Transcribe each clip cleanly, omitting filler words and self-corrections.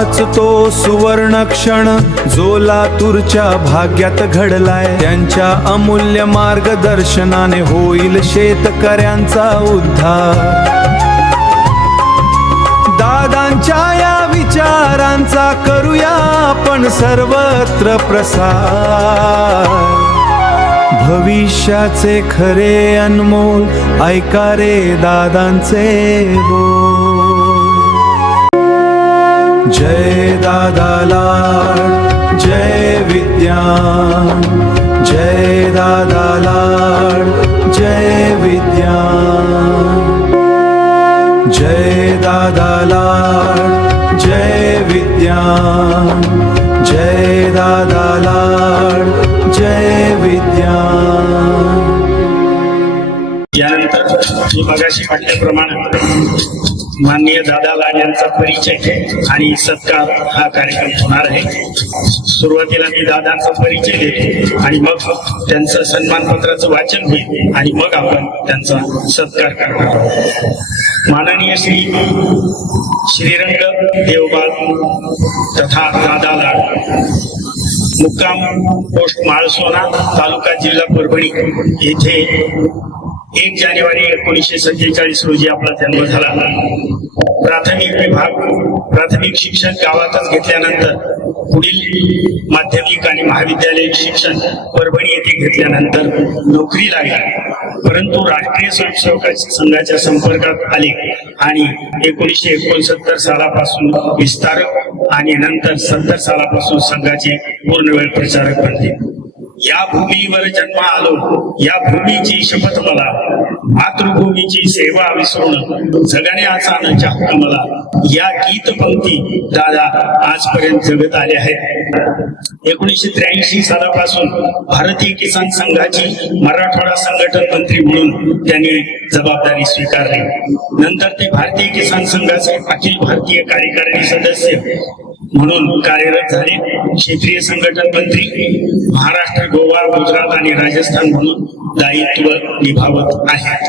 हाच तो सुवर्ण क्षण जो लातूरच्या भाग्यात घडलाय. त्यांच्या अमूल्य मार्गदर्शनाने होईल शेतकऱ्यांचा उद्धार. दादांच्या या विचारांचा करूया आपण सर्वत्र प्रसार. भविष्याचे खरे अनमोल ऐका रे दादांचे बोल. जय दादा लाड जय विज्ञान, जय दादा लाड जय विज्ञान, जय दादा लाड जय विज्ञान, जय दादा लाड जय विज्ञान. यानंतर मी मगाशी म्हटल्याप्रमाणे माननीय दादा लाड यांचा परिचय आणि सत्कार हा कार्यक्रम होणार आहे. सुरुवातीला मी दादांचा परिचय देतो आणि मग त्यांचं सन्मानपत्राचं वाचन होईल आणि मग आपण त्यांचा सत्कार करणार आहोत. माननीय श्रीरंग देवबाग तथा दादा लाड, मुक्काम पोस्ट माळसोना, तालुका जिल्हा परभणी येथे 1 जानेवारी 1947 रोजी आपला जन्म झाला. प्राथमिक शिक्षण गावातच घेतल्यानंतर पुढील माध्यमिक आणि महाविद्यालयीन शिक्षण परभणी येथे घेतल्यानंतर नोकरी लागली. परंतु राष्ट्रीय स्वयंसेवक संघाच्या संपर्कात आले आणि 1969 सालापासून विस्तारक आणि नंतर 70 सालापासून संघाचे पूर्णवेळ प्रचारक बनले. या भूमीवर जन्म आलो, या भूमीची शपथ मला, मातृभूमीची सेवा विसरून जगण्याचा न हक्क मला. या गीत पंक्ती दादा आजपर्यंत जगत आले आहेत. 1983 सालापासून भारतीय किसान संघाची मराठवाडा संघटन मंत्री म्हणून त्यांनी जबाबदारी स्वीकारली. नंतर ते भारतीय किसान संघाचे अखिल भारतीय कार्यकारिणी सदस्य म्हणून कार्यरत झाले. क्षेत्रीय संघटन मंत्री महाराष्ट्र, गोवा, गुजरात आणि राजस्थान म्हणून दायित्व निभावत आहेत.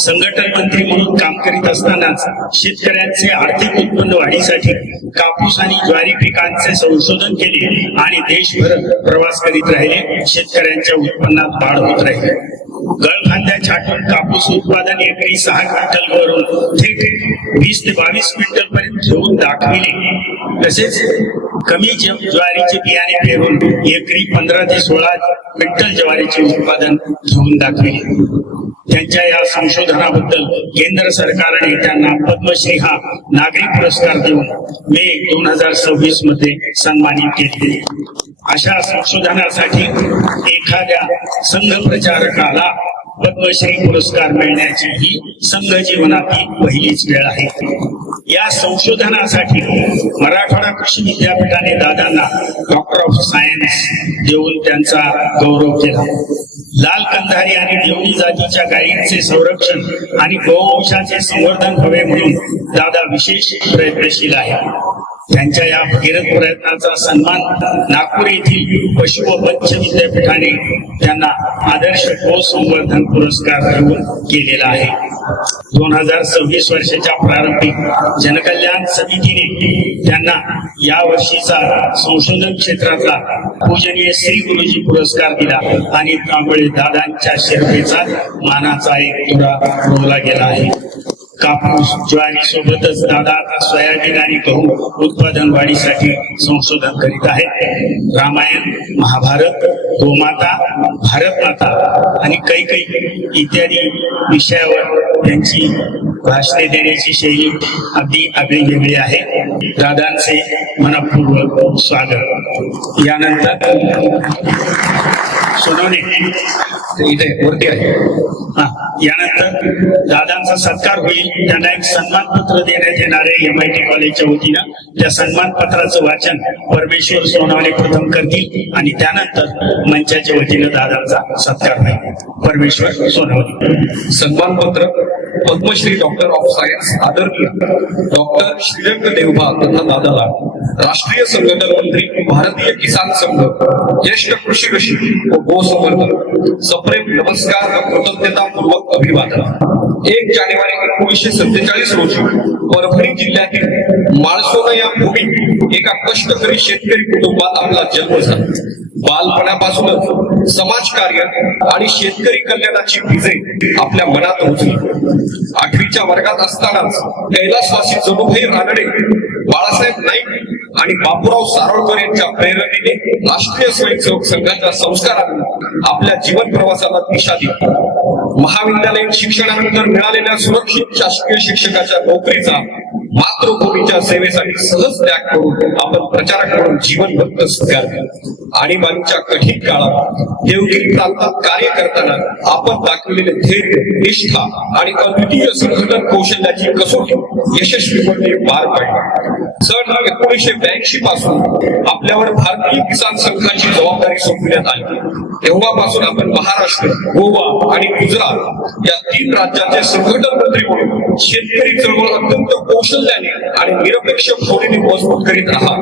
संघटन मंत्री म्हणून काम करीत असतानाच शेतकऱ्यांचे आर्थिक उत्पन्न वाढीसाठी कापूस आणि ज्वारी पिकांचे संशोधन केले आणि देशभर प्रवास करीत राहिले. शेतकऱ्यांच्या उत्पन्नात वाढ होत राहिली. गळफांद्या छाटून कापूस उत्पादन एकरी 6 क्विंटल वरून थेट 20 ते 22 क्विंटल पर्यंत घेऊन दाखविले. तसेच कमी ज्वारीचे बियाणे पेरून एकरी 15 ते 16 क्विंटल ज्वारीचे उत्पादन घेऊन दाखविले. त्यांच्या या संशोधनाबद्दल केंद्र सरकारने त्यांना पद्मश्री हा नागरी पुरस्कार देऊन मे 2026 मध्ये सन्मानित केले. अशा संशोधनासाठी एखाद्या संघ प्रचारकाला पद्मश्री पुरस्कार मिळण्याची ही संघ जीवनातील पहिलीच वेळ आहे. या संशोधनासाठी मराठवाडा कृषी विद्यापीठाने दादांना डॉक्टर ऑफ सायन्स देऊन त्यांचा गौरव केला. लाल कंधारी आणि देवणी जातीच्या गायींचे संरक्षण आणि गोवंशाचे संवर्धन व्हावे म्हणून दादा विशेष प्रयत्नशील आहे. त्यांच्या या भगीरथ प्रयत्नाचा सन्मान नागपूर येथील पशु व मत्स्य विद्यापीठाने त्यांना आदर्श गो संवर्धन पुरस्कार देऊन केलेला आहे. 2026 वर्षाच्या प्रारंभी जनकल्याण समितीने त्यांना या वर्षीचा संशोधन क्षेत्रातला पूजनीय श्री गुरुजी पुरस्कार दिला आणि त्यामुळे दादांच्या शिरपेचा मानाचा एक तुरा रोवला गेला आहे. कापूस ज्वारी सोबतच दादा सोयाबीन आणि गहू उत्पादन वाढीसाठी संशोधन करीत आहेत. रामायण, महाभारत, गोमाता, भारत माता आणि कैकई इत्यादी विषयावर त्यांची भाषणे देण्याची शैली अगदी वेगळी आहे. दादांचे मनपूर्वक स्वागत. यानंतर सोनवणे इथे वरती आहे. यानंतर दादांचा सत्कार होईल. त्यांना एक सन्मानपत्र देण्यात येणार आहे MIT कॉलेजच्या वतीनं. त्या सन्मानपत्राचं वाचन परमेश्वर सोनवणे प्रथम करतील आणि त्यानंतर मंचाच्या वतीनं दादांचा सत्कार होईल. परमेश्वर सोनवणे. सन्मानपत्र पद्मश्री डॉक्टर ऑफ सायन्स आदरणीय डॉक्टर श्रीरंग देवबाग तथा दादा लाड, राष्ट्रीय संघटन मंत्री, भारतीय किसान संघ, ज्येष्ठ कृषी रसिक व गो संवर्धन, सप्रेम नमस्कार व कृतज्ञतापूर्वक अभिवादन. 1 जानेवारी 1947 रोजी परभणी जिल्ह्यातील माळसोना या भूमी एका कष्टकरी शेतकरी कुटुंबात आपला जन्म झाला. बालपणापासूनच समाजकार्य आणि शेतकरी कल्याणाची बीजे आपल्या मनात रुजली. 8वीच्या वर्गात असतानाच कैलासवासी जनुभाई रानडे, बाळासाहेब नाईक आणि बापूराव सारोळकर यांच्या प्रेरणेने राष्ट्रीय स्वयंसेवक संघाच्या संस्काराने आपल्या जीवन प्रवासाला दिशा दिली. महाविद्यालयीन शिक्षणानंतर मिळालेल्या सुरक्षित शासकीय शिक्षकाच्या नोकरीचा मातृभूमीच्या सेवेसाठी सहज त्याग करून आपण प्रचारक म्हणून जीवनभर स्वीकारले. आणीबाणीच्या कठीण काळात देवगिरी प्रांतात कार्य करताना आपण दाखवलेले धैर्य, निष्ठा आणि अद्वितीय संघटन कौशल्याची कसोटी यशस्वीपणे पार पाडली. सन 1982 पासून आपल्यावर भारतीय किसान संघाची जबाबदारी सोपविण्यात आली. तेव्हापासून आपण महाराष्ट्र, गोवा आणि गुजरात या 3 राज्याचे संघटन मंत्री म्हणून शेतकरी चळवळ अत्यंत कौशल्याने आणि निरपेक्ष भावनेने मजबूत करीत आहात.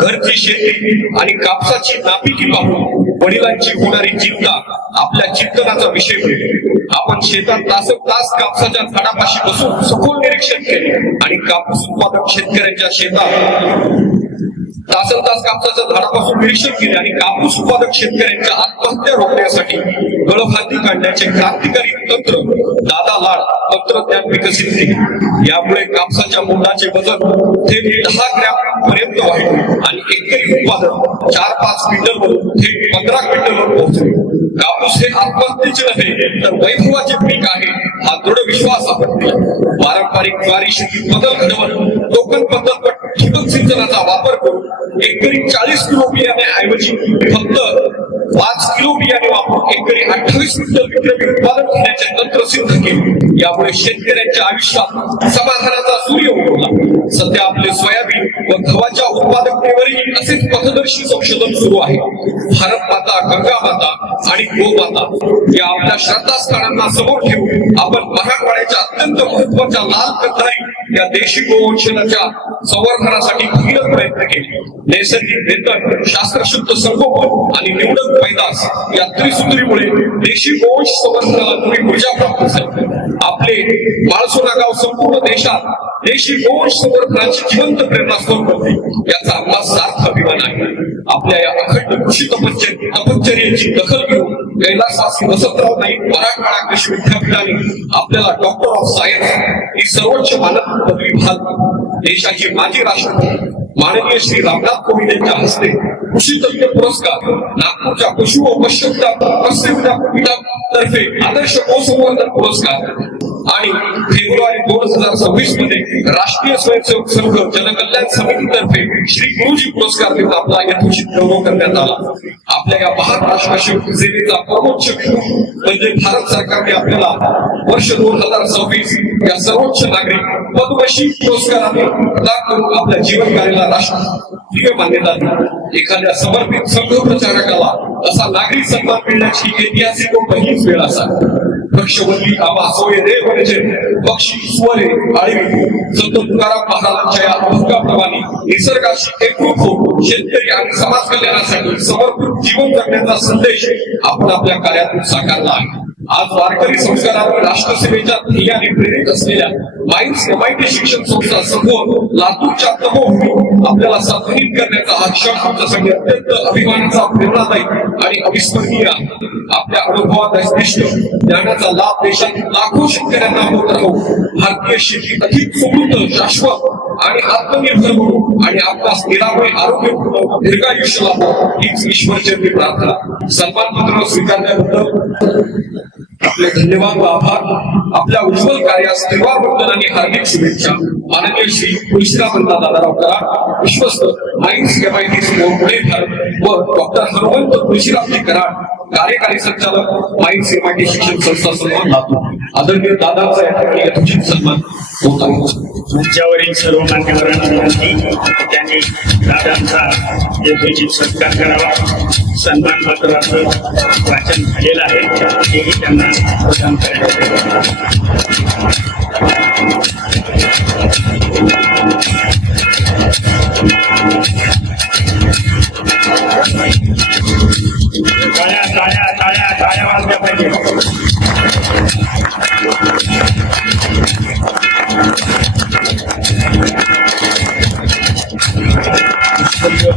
घरची शेती आणि कापसाची नापिकी पाहून वडिलांची होणारी चिंता आपल्या चिंतनाचा विषय होईल. आपण शेतात तास कापसाच्या झाडापाशी बसून सखोल निरीक्षण केले आणि कापूस उत्पादक शेतकऱ्यांच्या शेतात तास कापसाच्या झाडापासून निरीक्षण केले आणि कापूस उत्पादक शेतकऱ्यांच्या आत्महत्या रोखण्यासाठी गळफांदी काढण्याचे क्रांतिकारी तंत्र दादा लाड तंत्रज्ञान विकसित केले. यामुळे कापसाच्या मोडाचे वजन थेट 10 ग्रॅम पर्यंत वाढले आणि एकरी उत्पादन 4-5 क्विंटलवरून थेट 15 क्विंटलवर पोहोचले. कापूस हे आत्महत्येचे नव्हे तर वैभवाचे पीक आहे हा दृढ विश्वास आपण दिला. पारंपरिक ज्वारी शेतीत बदल घडवून टोकन पद्धत व ठिबक सिंचनाचा वापर करून एकरी 40 किलो बियाण्याऐवजी फक्त 5 किलो बियाणे वापरून एकरी 28 क्विंटल विक्रमी उत्पादन घेण्याचे तंत्र सिद्ध केले. यामुळे शेतकऱ्यांच्या आयुष्यात समाधानाचा सूर्य उगवला. सध्या आपले सोयाबीन व गव्हाच्या उत्पादकतेवरही असेच पथदर्शी संशोधन सुरू आहे. भारत माता, गंगा माता आणि गोमाता या आपल्या श्रद्धास्थानांना समोर ठेवून आपण मराठवाड्याच्या अत्यंत महत्वाच्या लाल कंधारी या देशी गोवंशनाच्या संवर्धनासाठी भगीरथ प्रयत्न केले. नैसर्गिक वेतन, शास्त्रशुद्ध संगोपन आणि निवडक पैदास या त्रिसूत्रीमुळे देशी गोवंश संवर्धनाला नवी ऊर्जा प्राप्त झाली. आपले माळसोना गाव संपूर्ण देशात देशी गोवंश संवर्धनाची जिवंत प्रेरणास्थळ बनते याचा आम्हाला सार्थ अभिमान आहे. आपल्या या अखंड कृषी तपश्चर्येची दखल घेऊन कैलासवासी वसंतराव नाईक मराठवाडा कृषी विद्यापीठाने आपल्याला डॉक्टर ऑफ सायन्स ही सर्वोच्च मानद पदवी बहाल. देशाचे माजी राष्ट्रपती माननीय श्री रामनाथ कोविंद यांच्या हस्ते कृषी तज्ञ पुरस्कार, नागपूरच्या पशु व मत्स्य विद्यापीठातर्फे आदर्श गोसंवर्धन पुरस्कार आणि फेब्रुवारी 2026 मध्ये राष्ट्रीय स्वयंसेवक संघ जनकल्याण समितीतर्फे श्री गुरुजी पुरस्कार देऊन आपला यथोचित गौरव करण्यात आला. आपल्या या महान राष्ट्रसेवक सेवेचा सर्वोच्च बिंदू म्हणजे भारत सरकारने आपल्याला वर्ष 2026 या सर्वोच्च नागरिक पद्मश्री पुरस्काराने प्रदान करून आपल्या जीवन कार्याला राष्ट्रीय मान्यता दिली. एखाद्या समर्पित संघ प्रचारकाला असा नागरिक सन्मान मिळण्याची ऐतिहासिक व पहिलीच वेळ असा. वृक्षवल्ली आबा सोये रे म्हणजे पक्षी स्वरे आळवी संत तुकाराम महाराजांच्या या अभंगाप्रमाणे निसर्गाशी एकरूप होऊन शेतकरी आणि समाज कल्याणासाठी समर्पित जीवन जगण्याचा संदेश आपण आपल्या कार्यातून साकारला आहे. आज वारकरी संस्कारावर राष्ट्रसेवेच्या ध्येयाने प्रेरित असलेल्या माइंस एमआयटी शिक्षण संस्था समूह लातूरच्या तपोभूमी आपल्याला संतहित करण्याचा हा क्षण आमच्यासाठी अत्यंत अभिमानाचा, प्रेरणादायी आणि अविस्मरणीय आहे. आपल्या अनुभवात श्रेष्ठ ज्ञानाचा लाभ देशातील लाखो शेतकऱ्यांना होत राहू भारतीय शेती अधिक समृद्ध, शाश्वत आणि आत्मनिर्भर म्हणून आणि आपणास निरामय आरोग्यपूर्ण दीर्घायुष्य लाभो हीच ईश्वरचरणी प्रार्थना. सन्मानपत्र स्वीकारल्याबद्दल आपले धन्यवाद व आभार. आपल्या उज्ज्वल कार्यास त्रिवार वंदन आणि हार्दिक शुभेच्छा. माननीय श्री तुळशीराम दादाराव कराड, विश्वस्त माइंस एमआयटी पुणे भारत व डॉक्टर हनुमंत तुळशीरामजी कराड, कार्यकारी संचालक माइंस एमआयटी शिक्षण संस्था सन्मान लातूर. आदरणीय दादांचा या ठिकाणी यथोचित सन्मान होत आहे. मंचावरील सर्व मान्यवरांना विनंती त्यांनी दादांचा यथोचित सत्कार करावा. सन्मान पत्राचं वाचन झालेलं आहे तेही त्यांना प्रदान करायचं. टाळ्या वाजल्या पाहिजे.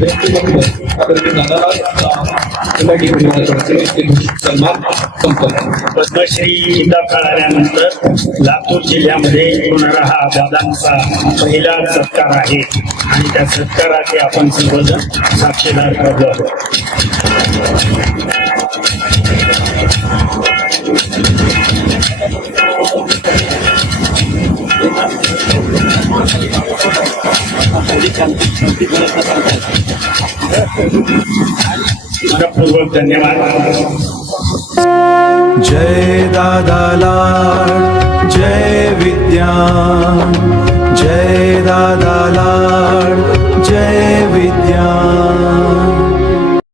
व्यक्तिमत्व आदरणीय दादालाल सन्मान संपन्न. पद्मश्री किताब आल्यानंतर लातूर जिल्ह्यामध्ये होणारा हा दादांचा पहिला सत्कार आहे आणि त्या सत्काराचे आपण सर्वजण साक्षीदार ठरलो आहोत. मनपूर्वक धन्यवाद. जय दादा लाड जय विज्ञान, जय दादा लाड जय विज्ञान.